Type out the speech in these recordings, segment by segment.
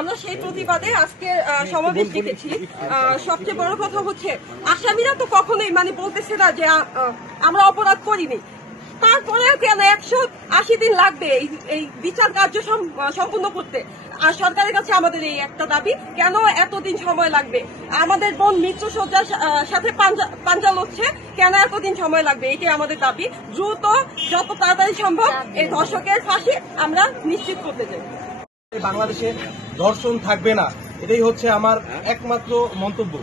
আমরা সেই প্রতিবাদে আজকে সমাবেশ ডেকেছি। সবচেয়ে বড় কথা হচ্ছে আসামিরা তো কখনোই বলতেছে না যে আমরা অপরাধ করিনি, তারপরেও কেন 180 দিন লাগবে এই বিচার কার্য সম্পূর্ণ করতে? আর সরকারের কাছে আমাদের এই একটা দাবি, কেন এতদিন সময় লাগবে? আমাদের বোন মৃত্যু শয্যার সাথে পাঞ্জা লড়ছে, কেন এতদিন সময় লাগবে? এটাই আমাদের দাবি। দ্রুত যত তাড়াতাড়ি সম্ভব এই ধর্ষকের ফাঁসি আমরা নিশ্চিত করতে চাই। বাংলাদেশে ধর্ষণ থাকবে না, এটাই হচ্ছে আমার একমাত্র মন্তব্য।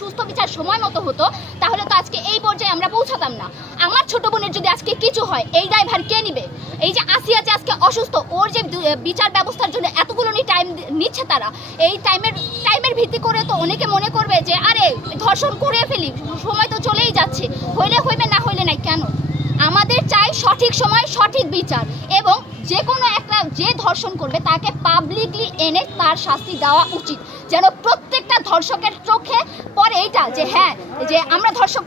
সুস্থ বিচার সময় মতো হতো তাহলে তো আজকে এই পর্যায়ে আমরা পৌঁছাতাম না। আমার ছোট বোনের যদি আজকে কিছু হয় এই দায়ভার কে নিবে? এই যে আসিয়া যে আজকে অসুস্থ, ওর যে বিচার ব্যবস্থার জন্য এতগুলো টাইম নিচ্ছে তারা, এই টাইমের ভিত্তি করে তো অনেকে মনে করবে যে আরে ধর্ষণ করে ফেলি, সময় তো চলেই যাচ্ছে, হইলে হইবে না হইলে নাই। কেন? আমাদের চাই সঠিক সময় সঠিক বিচার, এবং যে কোনো একটা যে ধর্ষণ করবে তাকে পাবলিকলি এনে তার শাস্তি দেওয়া উচিত, যেন প্রত্যেকটা ধর্ষকের চোখে পড়ে এইটা যে হ্যাঁ, যে আমরা ধর্ষণ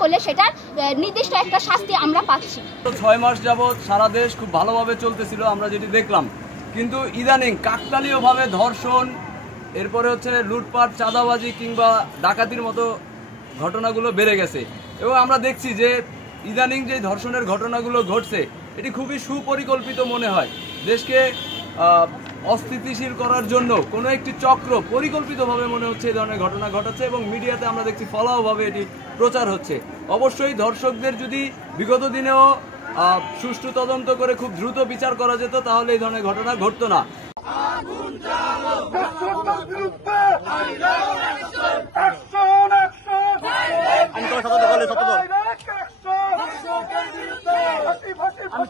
করলে সেটার নির্দিষ্ট একটা শাস্তি আমরা পাচ্ছি। 6 মাস যাবৎ সারা দেশ খুব ভালোভাবে চলতেছিল, আমরা যেটি দেখলাম। কিন্তু ইদানিং কাকতালীয়ভাবে ধর্ষণ, এরপরে হচ্ছে লুটপাট, চাঁদাবাজি কিংবা ডাকাতির মতো ঘটনাগুলো বেড়ে গেছে। এবং আমরা দেখছি যে ইদানিং যে ধর্ষণের ঘটনাগুলো ঘটছে এটি খুবই সুপরিকল্পিত মনে হয়। দেশকে অস্থিতিশীল করার জন্য কোনো একটি চক্র পরিকল্পিতভাবে মনে হচ্ছে এই ধরনের ঘটনা ঘটাচ্ছে, এবং মিডিয়াতে আমরা দেখছি ফলাওভাবে এটি প্রচার হচ্ছে। অবশ্যই ধর্ষকদের যদি বিগত দিনেও সুষ্ঠু তদন্ত করে খুব দ্রুত বিচার করা যেত তাহলে এই ধরনের ঘটনা ঘটতো না। আমি